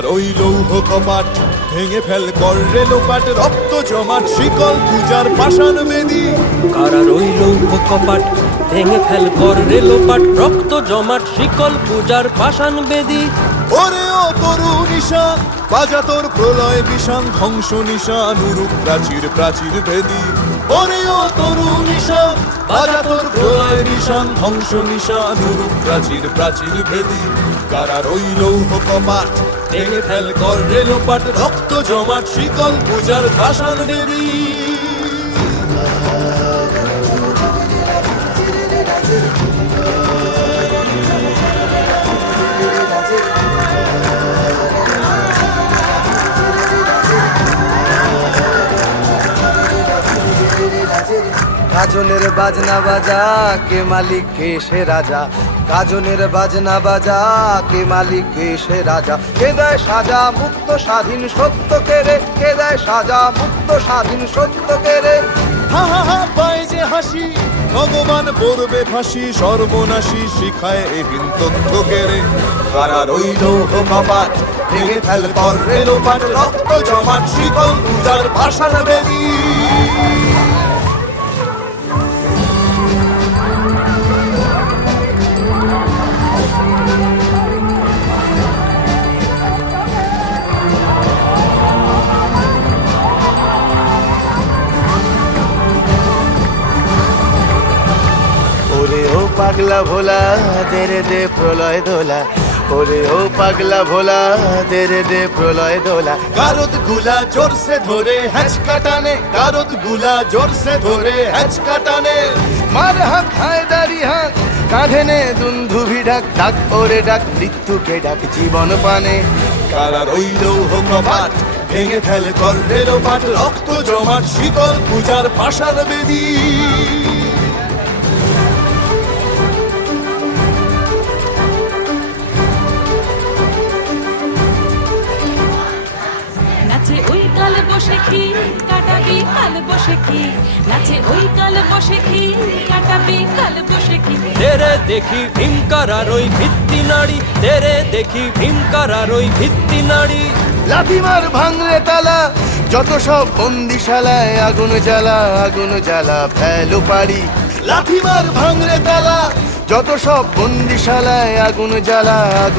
কারার ওই লৌহ কপাট ভেঙে ফেল কর রে লোপাট, রক্ত জমাট শিকল পূজার পাষাণ বেদী। কারার ওই লৌহ কপাট ভেঙে ফেল কর রে লোপাট, রক্ত জমাট শিকল পূজার পাষাণ বেদী। ওরে ও তরু নিশান বাজা তোর প্রলয় বিষান, ধ্বংস নিশান উরুক প্রাচীর প্রাচীর ভেদী। ওরে ও তরু নিশান বাজা তোর প্রলয় নিশান, ধ্বংস নিশান উরুক প্রাচীর প্রাচীর ভেদী। কারার ওই লৌহ কপাট ভেঙে ফেল কর রে লোপাট, রক্ত জমাট শিকল পূজার পাষাণ বেদী। গাজনের বাজনা বাজা কে মালিক কে সে রাজা, গাজনের বাজনা বাজা কে মালিক কে সে রাজা। কে দেয় সাজা মুক্ত স্বাধীন সত্য কেড়ে, কে দেয় সাজা মুক্ত স্বাধীন সত্য কেড়ে। হা হা হা পায় যে হাসি ভগবান পড়বে ফাঁসি, সর্বনাশী শিখায় এহীন তথ্য কেড়ে। কারার ওই লৌহ কপাট ভেঙে ফেল কর রে লোপাট, রক্ত জমাট শিকল পূজার পাষাণ বেদী। ওরে ও পাগলা ভোলা দে রে দে প্রলয় দোলা, ওরে ও পাগলা ভোলা দে রে দে প্রলয় দোলা। গারদ গুলা জোরসে ধরে হ্যাচকা টানে, গারদ গুলা জোরসে ধরে হ্যাচকা টানে। মার হাক হায় দাড়ি হাক কাঁধে নে দুন্ধুভি ডাক, ডাক ওরে ডাক মৃত্যুকে ডাক জীবন পানে। কারার ওই লৌহ কপাট ভেঙে ফেল কর রে লোপাট, রক্ত জমাট শিকল পূজার পাষাণ বেদী। নাচে ওই কাল বসে কি কাটাবি কাল বসে কি, নাচে ওই কাল বসে কি কাটাবি কাল বসে কি। তেরে দেখি ভীমকারার ওই ভিত্তি নাড়ি, তেরে দেখি ভীমকারার ওই ভিত্তি নাড়ি। লাথিমার ভাঙরে তালা যত সব বন্দিশালায়, আগুন জ্বালা আগুন জ্বালা ফেলো পারি। লাথিমার ভাঙরে তালা যত সব বন্দিশালায় আগুন জ্বালা আগুন